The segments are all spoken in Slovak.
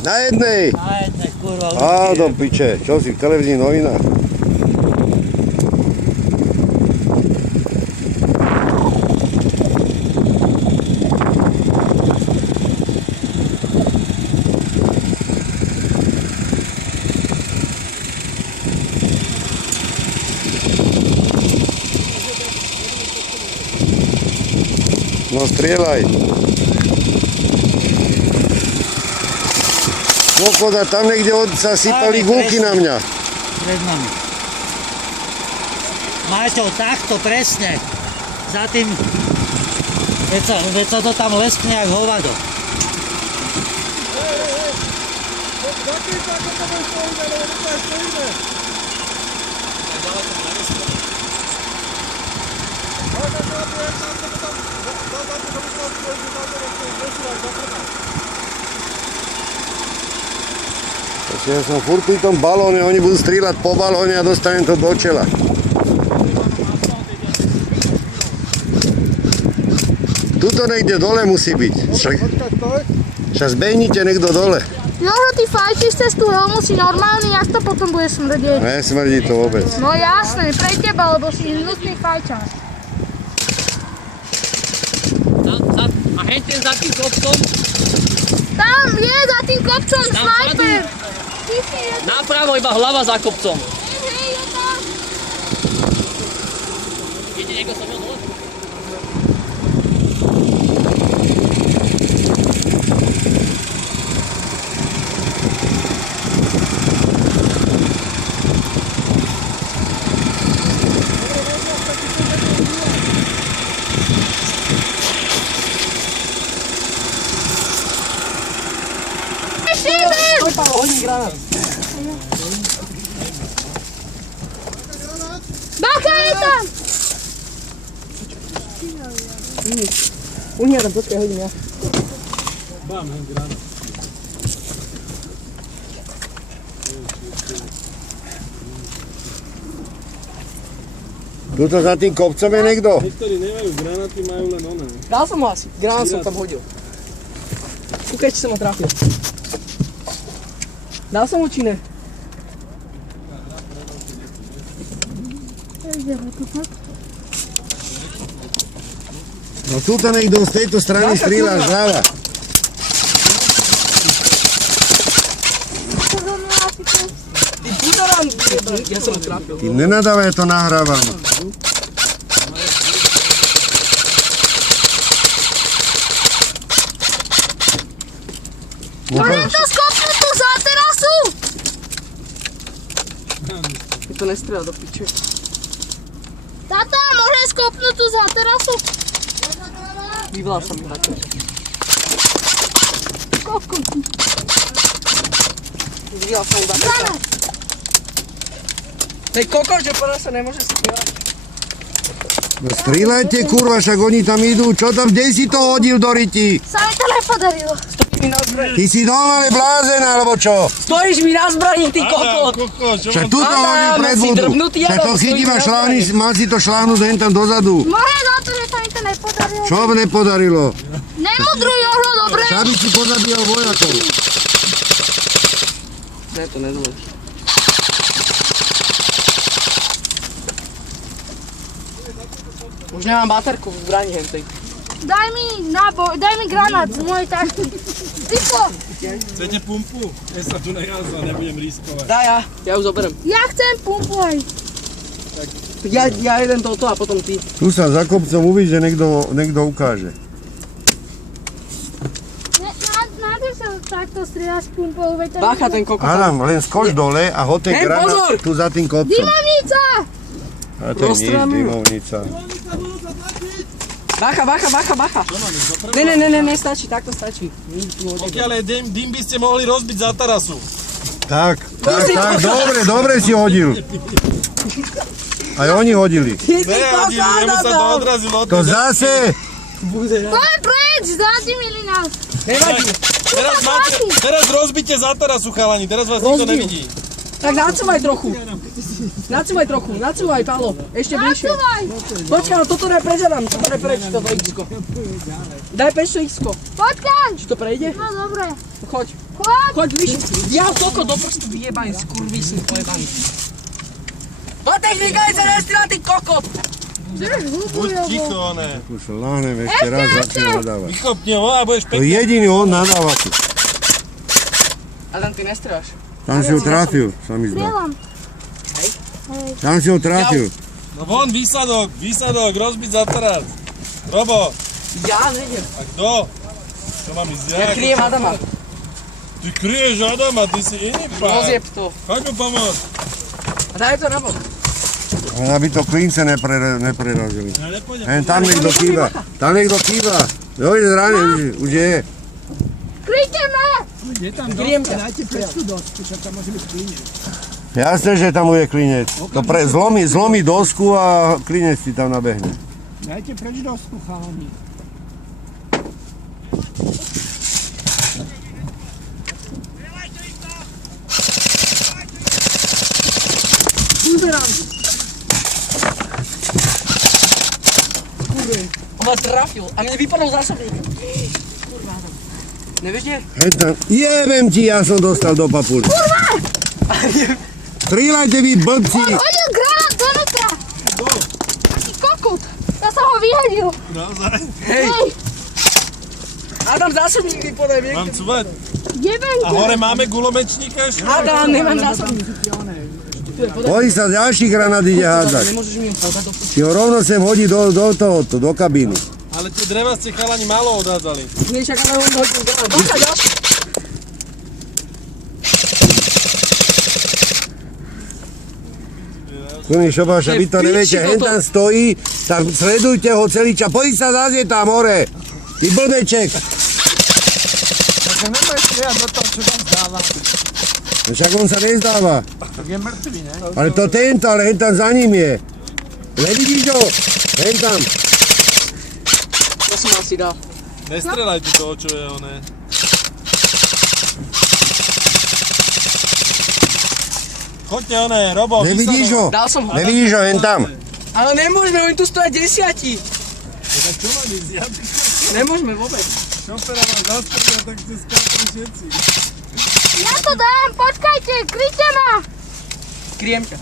Na jednej. Na jednej, kurva. Á, do piče. Čo si v televíznych novinách? No strieľaj. Pokoda, tam niekde sa sypali gulky na mňa. Pred nami. Maťo, takto presne. Za tým... Veď sa to tam leskne jak hovado. Ja som furt pri tom balóne, oni budú strieľať po balóne a dostanem to do čela. Tuto niekde dole musí byť. Však zbehnite niekto dole. Jožo, ty fajčíš cez tú helmu, si normálny, jak to potom budeš smrdieť? Nesmrdí to vôbec. No jasné, pre teba, lebo si hnusný fajčar. A hente za tým kopcom? Tam je za tým kopcom snajper. Napravo iba hlava za kopcom. Hej, je tam. Ide niekto sa mnou dole? Hodí granát. Bacha je tam. Uhnia tam, počkaj, hodím ja. Bám, hen granát. Tuto za tým kopcom je niekto? Niektorí nemajú granáty, majú len oné. Dal som ho asi. Granát som tam hodil. Kúkaj, či som ho trafil. Dal som ho, či ne? No tuto niekto z tejto strany strieľa zľava. Ty púdarám! Ja som ho trafil. Ty nenadávaj, ja to nahrávam. Môžem to skopnúť tu za terasu? Je to nestrieľa do piče. Tata, môžem skopnúť tu za terasu? Vyvolal som mi na to. Koľko? Vyvolal som mi na to. Hej, koko, že podľa sa nemôže strieľať. No strieľajte, kurva, však oni tam idú. Čo tam, kde si to hodil do ryti? Sa mi to nepodarilo. Ty si normálne blázen, alebo čo? Stojíš mi na zbraní, ty kokot! Však tuto hodil pred si budu. drbnutý, Však to Adam, chytíva stojí na šlány, mal si to šláhnuť hen tam dozadu. Môže za to, že sa mi to nepodarilo. Čo by nepodarilo? Nemudruj, Jožo, dobre? Však by si pozabíjal vojakov. Ne, to nedôlež. Už nemám baterku v zbraní hentej. Daj mi granát z mojej tašky. Typo, Chcete pumpu? Ja sa tu nejazda, nebudem riskovať. Daj ja ju zoberiem. ja chcem pumpu aj. Ja jeden toto a potom ty. Tu sa za kopcom uvidí, že niekto ukáže. Nádej sa takto strieľať s pumpou. Bacha, ten kokot. Adam, len skoč dole a hoď ten Hej, pozor! granát tu za tým kopcom. Dymovnica! A to je nič, Rozstrelám ju. dymovnica. Bacha. Ne, stačí, takto stačí. Pokiaľ je dym by ste mohli rozbiť za terasu. Tak, dobre si hodil. Aj oni hodili. Nehodili, jemu sa to odrazilo. To zase, Poď preč, zadimili nás. Nevadí. Teraz rozbite za terasu, chalani, teraz vás nikto Rozbijú. nevidí. Tak nacúvaj trochu. Nacúvaj, Pálo. Ešte bližšie. Nacúvaj. Počkaj, no toto neprežerám. Toto nepreč, toto X-ko. Daj peč to X-ko. Počkaj. Či to prejde? No dobre. Choď. Choď vyššie. Ja toľko do prstu vyjebaný, skurvísny pojebaný. No technika je celestila, ty kokot! Buď ticho, ne. Už láhnem ešte raz, začne nadávať. Vychopne ho a budeš To pekne. jediný on nadáva tu. Adam, ty nestráš. Tam si ho trafil, sa mi zdá. Strieľam. Tam si ho trafil. No von, výsadok, rozbiť za teraz. Robo, Ja nejdem. a kto? Čo mám ísť Ja kryjem Adama. Ty kryješ Adama, ty si iný pán. Rozjeb to. Choď mu pomôcť. A daj to na bok. Aby to klince neprerazili. Ja nepôjdem. Tam niekto kýva. Tam niekto kýva. Dojde zrane, už je. Kryjte ma! Kryjem ťa. Jasné, že tam bude klinec. To zlomí dosku a klinec si tam nabehne. Dajte preč dosku, chalani. On ma trafil a mne vypadol zásobník. Kurva, Adam. Nevieš, nie? Jebem ti, ja som dostal do papuly. Strieľajte vy blbci. On hodil granát donútra! Taký kokot! Ja som ho vyhodil! Naozaj? Hej. Adam, zásobník vypadaj, vieš? Mám cúvať. Jebem A hore máme gulomečníka ešte? Adam, nemám zásobník. Boj sa, ďalší granát ide hádzať. Nemôžeš mi ho podať do Ti ho rovno sem hodí do kabíny. Ale tie dreva ste chalani málo odhádzali. Nie, čak, ale on hodil granát. Dosa, ďalší. Kuni šobaša, vy to neviete, hen tam stojí, tak sledujte ho celý čas. Poď sa zase tam hore. Ty blbeček. Takže nebudeš strieľať do toho, čo tam zdáva. Však on sa nezdáva. Tak je mŕtvý, ne? Ale to tento, ale hen tam za ním je. Nevidíš ho? Hen tam. To som asi dal. Nestrelajte toho, čo je oné. Choďte oné, Robo, Nevidíš ho? Dal som ho. Nevidíš ho hen tam? Ale nemôžeme, oni tu stoja 10. Tak čo mám ísť? Ja Nemôžeme vôbec. šoféra mám zastrieľa, tak ste skápali všetci. Ja to dám, počkajte, kryjte ma! Kryjem ťa.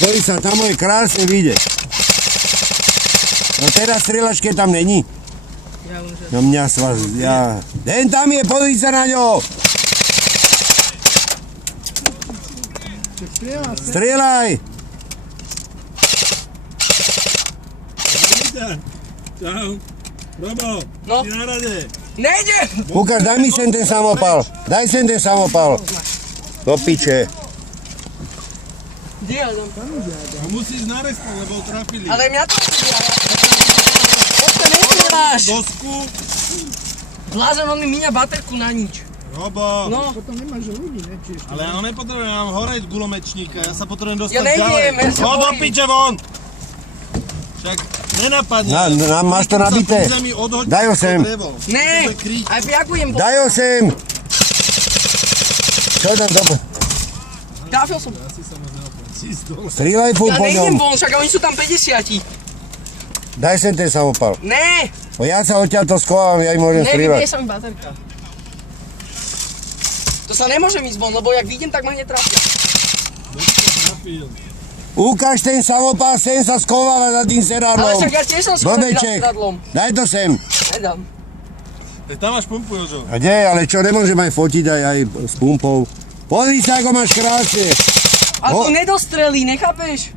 Boj sa, tam je krásne vidieť. No teraz strieľač, keď tam není. Ja už. No mňa svaz, ja... Hen tam je, pozri sa na ňo! Strieľaj! Čau. Robo, No. si na rade. Nejde! Lukáš, daj mi sem ten samopal. Daj sem ten samopal. Do piče. Kde Adam? A musíš naresknúť, lebo ho trafili. Ale mňa to nevidia. Počka, nestrieľaš! Dosku. Blázen, on mi míňa baterku na nič. Robo. No, Potom nemáš ľudí, ne? Čiže Ale ja ho nepotrebujem, ja mám hore gulomečníka, ja sa potrebujem dostať Ja nejdem, ďalej. ja sa Chod do bojím. piče von! Však nenapadne. Máš to nabité? Daj ho sem. ne! Aj piakujem. Daj ho sem. Čo je tam to? Trafil som. Strieľaj furt Ja po nejdem ňom. von, však oni sú tam 50. Daj sem ten samopal. Ne! No ja sa odtiaľ to schovávam, ja im môžem Nevybije strieľať. sa mi baterka. To sa nemôžem ísť von, lebo jak vidím, tak ma hneď trafia. Ukáž ten samopal, sem sa schováva za tým Ale serádlom. však ja tiež som schovaný za Blbeček. sedadlom. Daj to sem. Nedám. Tak tam máš pumpu, Jožo. A kde, ale čo, nemôžem aj fotiť aj s pumpou. Pozri sa, ako máš krásne. A O. to nedostrelí, nechápeš?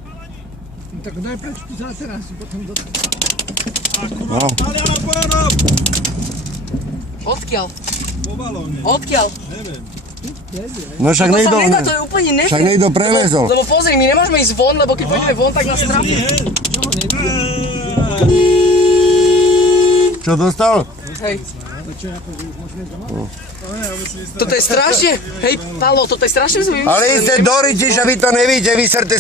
tak daj preč zase raz, potom do... No. Taliano, pojadom! Odkiaľ? Po balóne, Odkiaľ? neviem. No však To sa nejdo, nedá, to je úplne nefér. však nejdo prelezol. Lebo pozri, my nemôžeme ísť von, lebo keď pôjdeme von, tak nás trafia. Čo dostal? Hej. Toto je strašne, hej, Palo, toto je strašne, že sme Ale ste do ryti, že vy to nevíte, vy srte